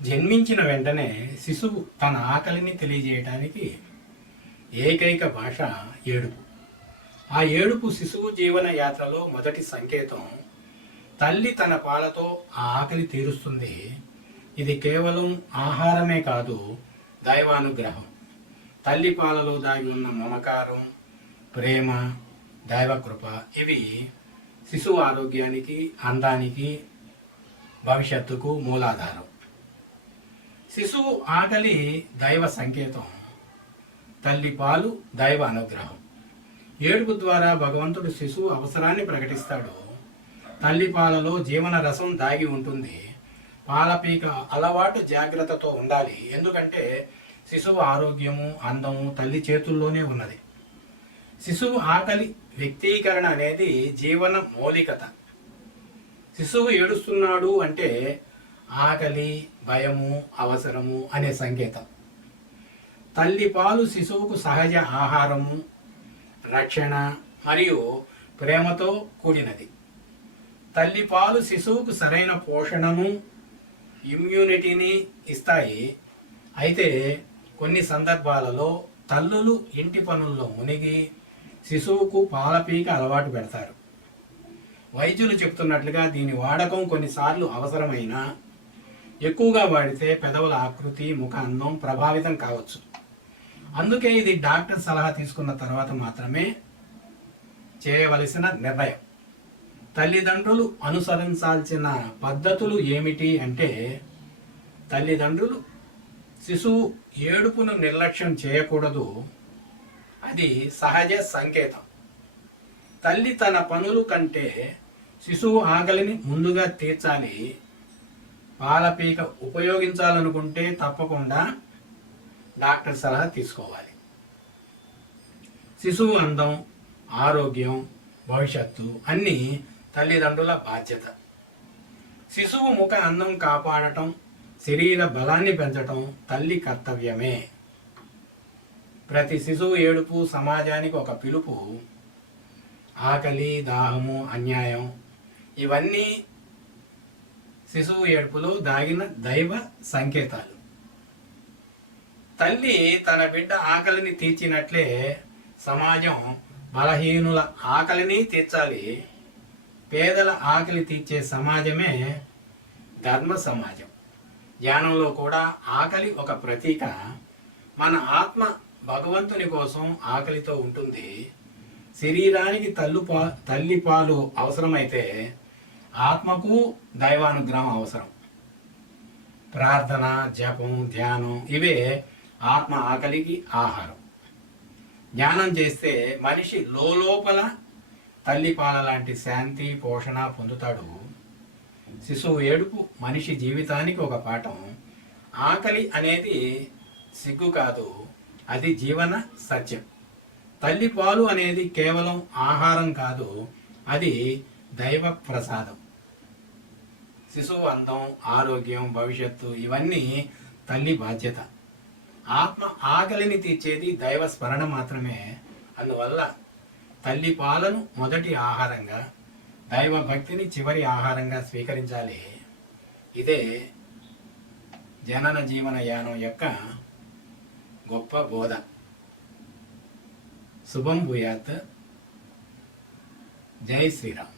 జన్మించిన వెంటనే శిశువు తన ఆకలిని తెలియజేయటానికి ఏకైక భాష ఏడుపు. ఆ ఏడుపు శిశువు జీవన యాత్రలో మొదటి సంకేతం. తల్లి తన పాలతో ఆ ఆకలి తీరుస్తుంది. ఇది కేవలం ఆహారమే కాదు, దైవానుగ్రహం. తల్లి పాలలో దాగి ఉన్న మమకారం, ప్రేమ, దైవకృప ఇవి శిశువు ఆరోగ్యానికి, అందానికి, భవిష్యత్తుకు మూలాధారం. శిశువు ఆకలి దైవ సంకేతం, తల్లి పాలు దైవ అనుగ్రహం. ఏడుపు ద్వారా భగవంతుడు శిశువు అవసరాన్ని ప్రకటిస్తాడు. తల్లి పాలలో జీవన రసం దాగి ఉంటుంది. పాలపీక అలవాటు జాగ్రత్తతో ఉండాలి, ఎందుకంటే శిశువు ఆరోగ్యము, అందము తల్లి చేతుల్లోనే ఉన్నది. శిశువు ఆకలి వ్యక్తీకరణ అనేది జీవన మౌలికత. శిశువు ఏడుస్తున్నాడు అంటే ఆకలి, భయము, అవసరము అనే సంకేతం. తల్లి పాలు శిశువుకు సహజ ఆహారము, రక్షణ మరియు ప్రేమతో కూడినది. తల్లి పాలు శిశువుకు సరైన పోషణము, ఇమ్యూనిటీని ఇస్తాయి. అయితే కొన్ని సందర్భాలలో తల్లులు ఇంటి పనుల్లో మునిగి శిశువుకు పాలపీక అలవాటు పెడతారు. వైద్యులు చెప్తున్నట్లుగా దీని వాడకం కొన్నిసార్లు అవసరమైన ఎక్కువగా వాడితే పెదవుల ఆకృతి, ముఖ అందం ప్రభావితం కావచ్చు. అందుకే ఇది డాక్టర్ సలహా తీసుకున్న తర్వాత మాత్రమే చేయవలసిన నిర్ణయం. తల్లిదండ్రులు అనుసరించాల్సిన పద్ధతులు ఏమిటి అంటే, తల్లిదండ్రులు శిశువు ఏడుపును నిర్లక్ష్యం చేయకూడదు. అది సహజ సంకేతం. తల్లి తన పనులు కంటే శిశువు ఆకలిని ముందుగా తీర్చాలి. పాలపీక ఉపయోగించాలనుకుంటే తప్పకుండా డాక్టర్ సలహా తీసుకోవాలి. శిశువు అందం, ఆరోగ్యం, భవిష్యత్తు అన్నీ తల్లిదండ్రుల బాధ్యత. శిశువు ముఖ అందం కాపాడటం, శరీర బలాన్ని పెంచటం తల్లి కర్తవ్యమే. ప్రతి శిశువు ఏడుపు సమాజానికి ఒక పిలుపు. ఆకలి, దాహము, అన్యాయం ఇవన్నీ శిశువు ఏడుపులో దాగిన దైవ సంకేతాలు. తల్లి తన బిడ్డ ఆకలిని తీర్చినట్లే సమాజం బలహీనుల ఆకలిని తీర్చాలి. పేదల ఆకలి తీర్చే సమాజమే ధర్మ సమాజం. ధ్యానంలో కూడా ఆకలి ఒక ప్రతీక. మన ఆత్మ భగవంతుని కోసం ఆకలితో ఉంటుంది. శరీరానికి తల్లి పాలు అవసరమైతే ఆత్మకు దైవానుగ్రహం అవసరం. ప్రార్థన, జపం, ధ్యానం ఇవే ఆత్మ ఆకలికి ఆహారం. ధ్యానం చేస్తే మనిషి లోపల తల్లి పాల లాంటి శాంతి, పోషణ పొందుతాడు. శిశువు ఏడుపు మనిషి జీవితానికి ఒక పాఠం. ఆకలి అనేది సిగ్గు కాదు, అది జీవన సత్యం. తల్లి పాలు అనేది కేవలం ఆహారం కాదు, అది దైవ ప్రసాదం. శిశువు అందం, ఆరోగ్యం, భవిష్యత్తు ఇవన్నీ తల్లి బాధ్యత. ఆత్మ ఆకలిని తీర్చేది దైవ స్మరణ మాత్రమే. అందువల్ల తల్లి పాలను మొదటి ఆహారంగా, దైవ భక్తిని చివరి ఆహారంగా స్వీకరించాలి. ఇదే జనన జీవన యానం యొక్క గొప్ప బోధ. శుభం భూయాత్. జై శ్రీరామ్.